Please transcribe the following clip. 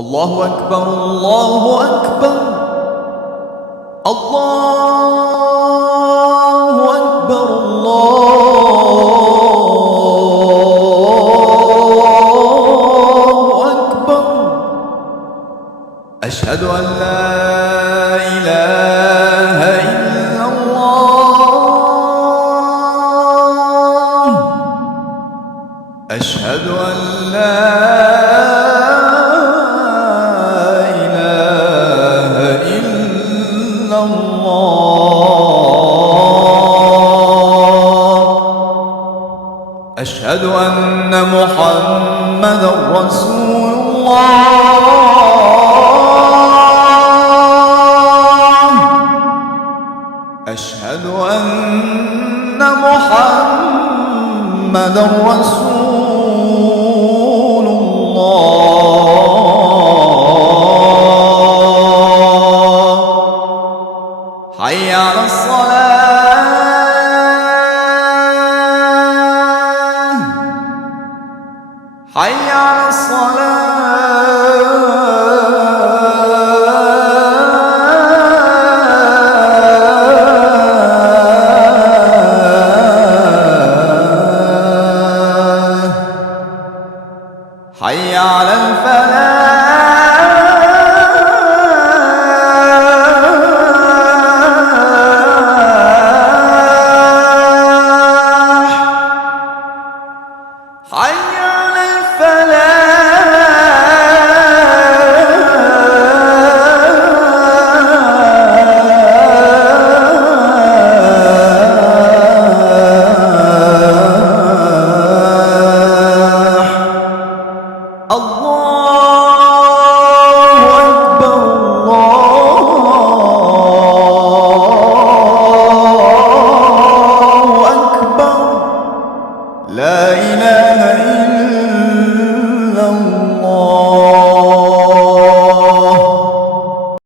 الله أكبر الله أكبر الله أكبر الله أكبر. أشهد أن لا إله إلا الله. أشهد أن لا أشهد أن محمدًا رسول الله. أشهد أن محمدًا رسول الله. حي على الصلاة. حي على الصلاة. حي على الفلاح. حي على لا إله